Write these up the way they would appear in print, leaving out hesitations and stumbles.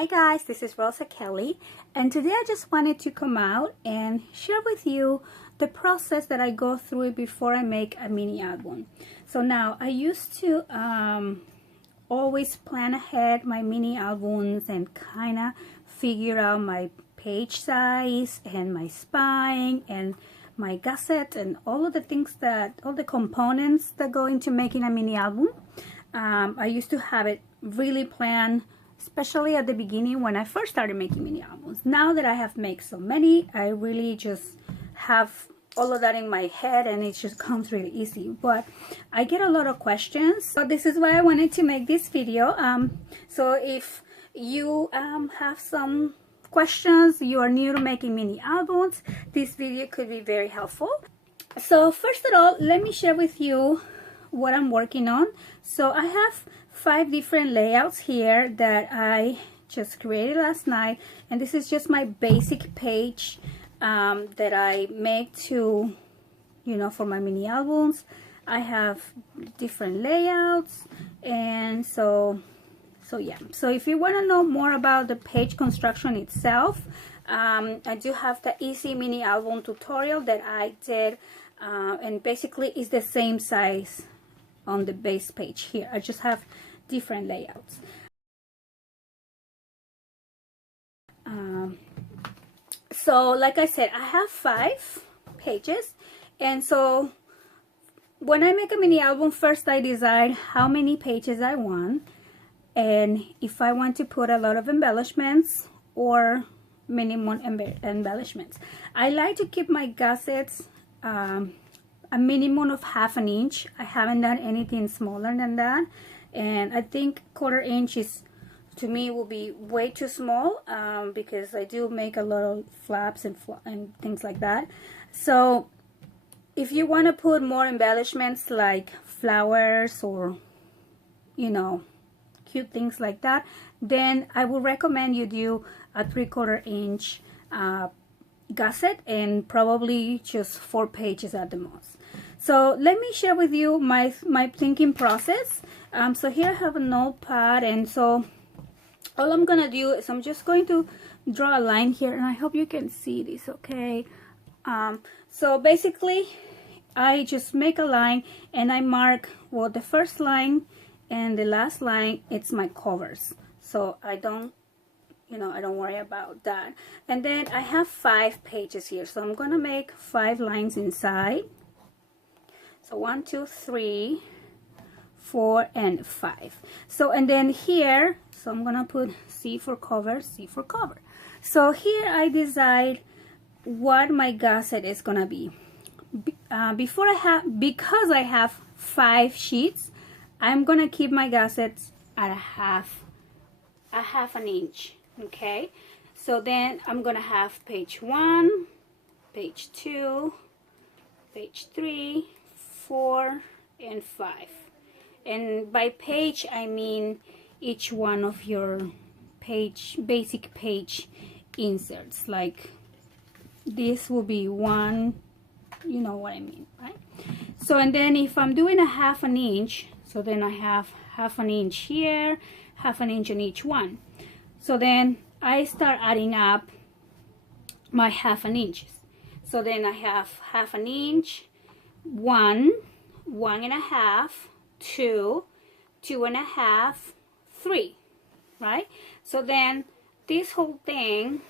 Hi guys, this is Rosa Kelly, and today I just wanted to come out and share with you the process that I go through before I make a mini album. So now I used to always plan ahead my mini albums and kind of figure out my page size and my spine and my gusset and all of the things all the components that go into making a mini album. I used to have it really planned, especially at the beginning when I first started making mini albums. Now that I have made so many, I really just have all of that in my head and it just comes really easy. But I get a lot of questions, so this is why I wanted to make this video. So if you have some questions, you are new to making mini albums, this video could be very helpful. So first of all, let me share with you what I'm working on. So I have 5 different layouts here that I just created last night, and this is just my basic page that I make to, for my mini albums. I have different layouts, and so yeah. So if you want to know more about the page construction itself, I do have the easy mini album tutorial that I did, and basically it's the same size on the base page here. I just have different layouts. So like I said, I have 5 pages, and so when I make a mini album, first I decide how many pages I want, and if I want to put a lot of embellishments or minimum embellishments. I like to keep my gussets a minimum of 1/2 inch. I haven't done anything smaller than that, and I think 1/4 inch is, to me, will be way too small, because I do make a lot of flaps and things like that. So if you want to put more embellishments like flowers or cute things like that, then I would recommend you do a 3/4 inch gusset and probably just 4 pages at the most. So let me share with you my thinking process. So here I have a notepad, and so all I'm gonna do is I'm just going to draw a line here, and I hope you can see this okay. So basically I just make a line and I mark, well, the first line and the last line, it's my covers, so I don't worry about that. And then I have 5 pages here, so I'm gonna make 5 lines inside. So 1, 2, 3, 4, and 5. So, and then here, so I'm gonna put C for cover, C for cover. So here I decide what my gusset is gonna be. Because I have 5 sheets, I'm gonna keep my gussets at a half an inch. Okay, so then I'm gonna have page 1, page 2, page 3, 4, and 5. And by page I mean each one of your basic page inserts. Like this will be 1, you know what I mean, right? So, and then if I'm doing a 1/2 inch, so then I have 1/2 inch here, 1/2 inch in each one. So then I start adding up my 1/2 inches. So then I have 1/2 inch, 1, 1.5, 2, 2.5, 3, right? So then this whole thing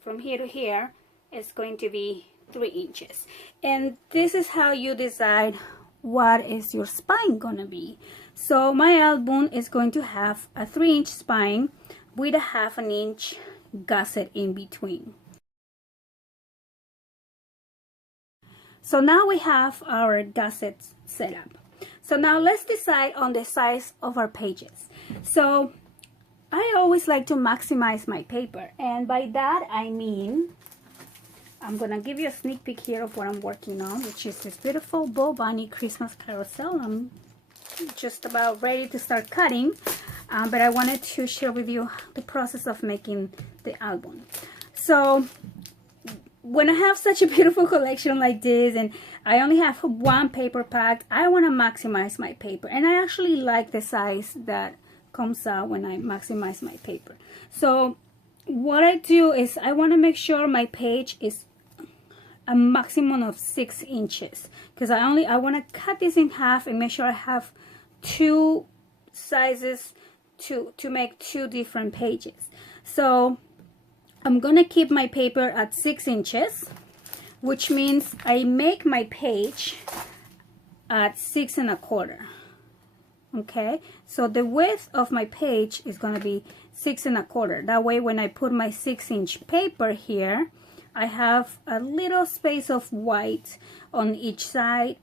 from here to here is going to be 3 inches. And this is how you decide what is your spine gonna be. So my album is going to have a 3 inch spine with a 1/2 inch gusset in between. So now we have our gussets set up. So now let's decide on the size of our pages. So I always like to maximize my paper, and by that I mean, I'm gonna give you a sneak peek here of what I'm working on, which is this beautiful Bo Bunny Christmas carousel. I'm just about ready to start cutting, but I wanted to share with you the process of making the album. So when I have such a beautiful collection like this and I only have 1 paper pack, I want to maximize my paper, and I actually like the size that comes out when I maximize my paper. So what I do is I want to make sure my page is a maximum of 6 inches, because I want to cut this in half and make sure I have 2 sizes to make 2 different pages. So I'm gonna keep my paper at 6 inches, which means I make my page at 6 1/4. Okay, so the width of my page is going to be 6 1/4. That way when I put my 6-inch paper here, I have a little space of white on each side.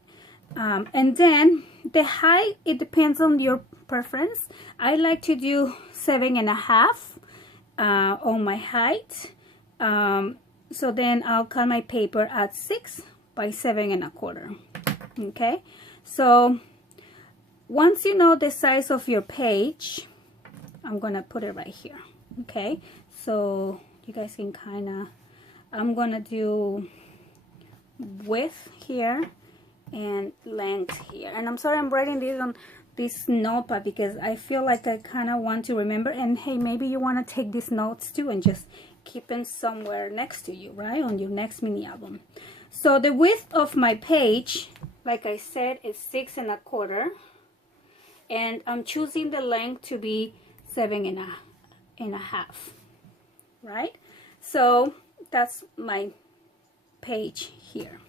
And then the height, it depends on your preference. I like to do 7 1/2 on my height. So then I'll cut my paper at 6 by 7 1/4. Okay, so once you know the size of your page, I'm gonna put it right here. Okay, so you guys can kind of, I'm gonna do width here and length here. And I'm sorry I'm writing this on this notepad because I feel like I kind of want to remember. And hey, maybe you want to take these notes too and just keep them somewhere next to you, right, on your next mini album. So the width of my page, like I said, is 6 1/4. And I'm choosing the length to be 7 1/2, right? So that's my page here.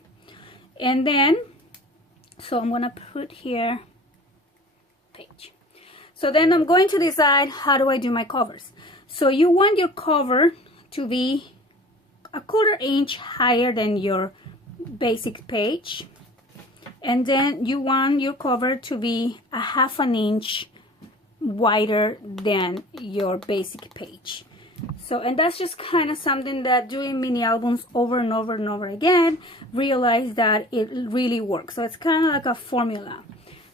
And then, so I'm gonna put here page. So then I'm going to decide, how do I do my covers? So you want your cover to be 1/4 inch higher than your basic page. And then you want your cover to be 1/2 inch wider than your basic page. So, and that's just kind of something that doing mini albums over and over and over again, realize that it really works. So it's kind of like a formula.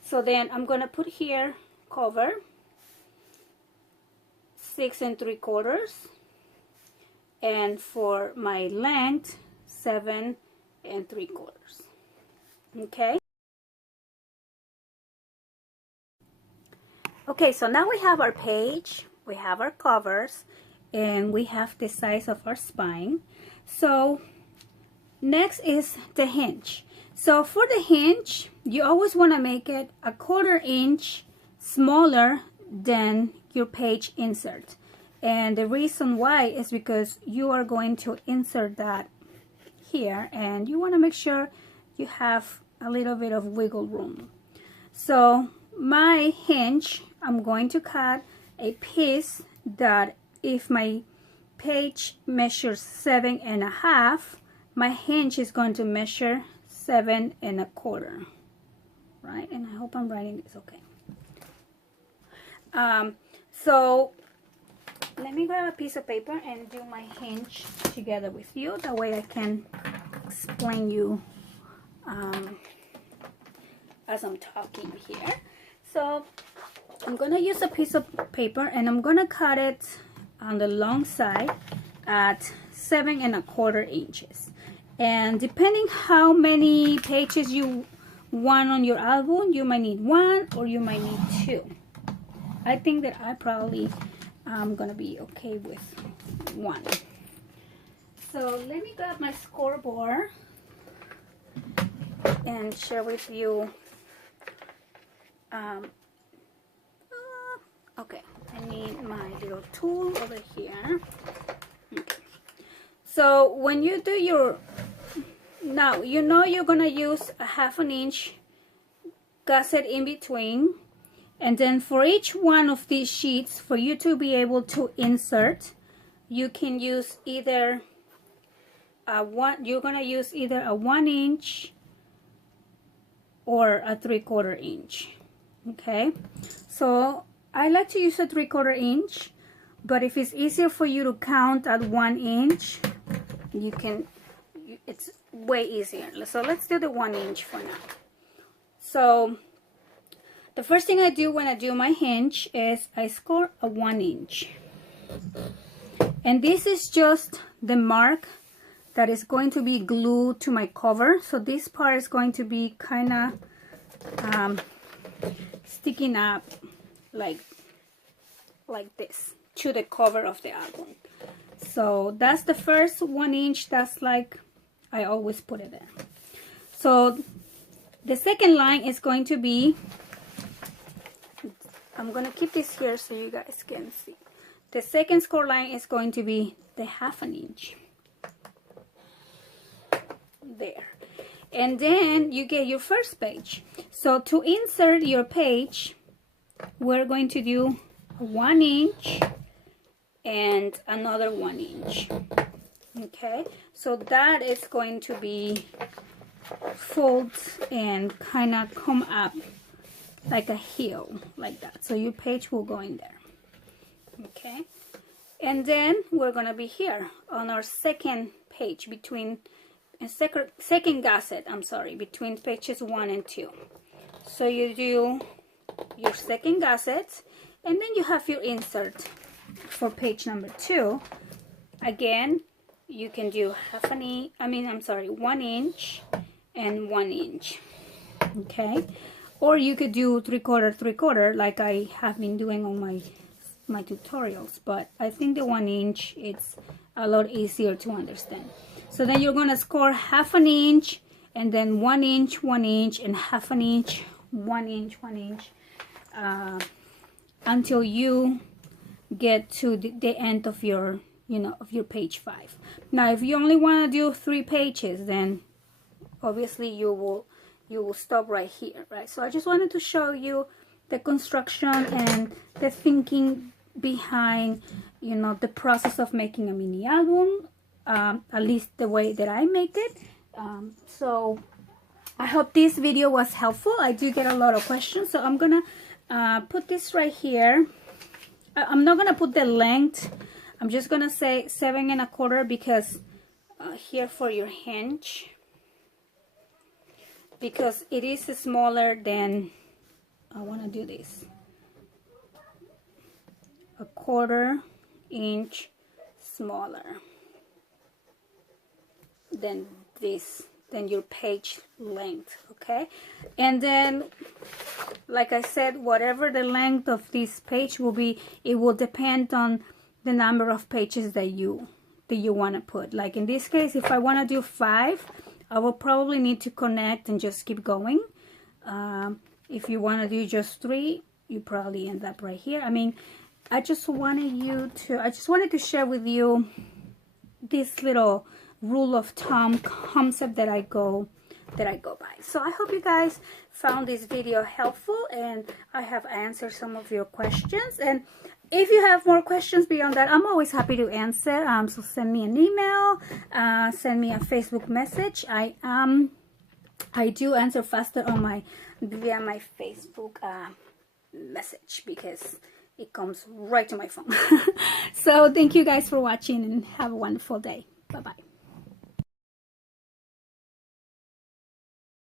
So then I'm gonna put here cover 6 3/4, and for my length 7 3/4. Okay. Okay, so now we have our page, we have our covers, and we have the size of our spine. So next is the hinge. So for the hinge, you always want to make it 1/4 inch smaller than your page insert. And the reason why is because you are going to insert that here, and you want to make sure you have a little bit of wiggle room. So my hinge, I'm going to cut a piece that, if my page measures 7 1/2, my hinge is going to measure 7 1/4, right? And I hope I'm writing this okay. So let me grab a piece of paper and do my hinge together with you. That way I can explain you as I'm talking here. So I'm gonna use a piece of paper and I'm gonna cut it on the long side at 7 1/4 inches. And depending how many pages you want on your album, you might need 1 or you might need 2. I think that I probably am gonna be okay with 1. So let me grab my scoreboard and share with you. Okay, I need my little tool over here. Okay. So when you do your, now you know you're gonna use 1/2 inch gusset in between, and then for each one of these sheets, for you to be able to insert, you can use either you're gonna use either a 1 inch or a 3/4 inch. Okay, so I like to use a 3/4 inch, but if it's easier for you to count at 1 inch, you can, it's way easier. So let's do the 1 inch for now. So the first thing I do when I do my hinge is I score a 1 inch. And this is just the mark that is going to be glued to my cover. So this part is going to be kind of sticking up like like this to the cover of the album. So that's the first 1 inch. That's like I always put it there. So the second line is going to be, I'm gonna keep this here so you guys can see. The second score line is going to be the 1/2 inch there. And then you get your first page. So to insert your page, we're going to do 1 inch and another 1 inch. Okay, so that is going to be fold and kind of come up like a heel, like that. So your page will go in there. Okay, and then we're gonna be here on our second page, between second gusset, I'm sorry, between pages 1 and 2. So you do your second gusset, and then you have your insert for page number 2. Again, you can do 1 inch and 1 inch. Okay, or you could do 3/4 like I have been doing on my tutorials, but I think the 1 inch, it's a lot easier to understand. So then you're gonna score 1/2 inch, and then 1 inch, 1 inch, and 1/2 inch, 1 inch, 1 inch, until you get to the end of your, of your page 5. Now, if you only want to do 3 pages, then obviously you will stop right here, right? So I just wanted to show you the construction and the thinking behind, the process of making a mini album, at least the way that I make it. So I hope this video was helpful. I do get a lot of questions, so I'm gonna put this right here. I'm not gonna put the length. I'm just gonna say 7 1/4, because here for your hinge, because it is smaller than, I want to do this, 1/4 inch smaller than this, than your page length. Okay, and then like I said, whatever the length of this page will be, it will depend on the number of pages that you want to put. Like in this case, if I want to do 5, I will probably need to connect and just keep going. If you want to do just 3, you probably end up right here. I mean, I just wanted to share with you this little rule of thumb concept that I go by. So I hope you guys found this video helpful, and I have answered some of your questions. And if you have more questions beyond that, I'm always happy to answer. So send me an email, send me a Facebook message. I do answer faster on via my Facebook message, because it comes right to my phone. So thank you guys for watching, and have a wonderful day. Bye bye.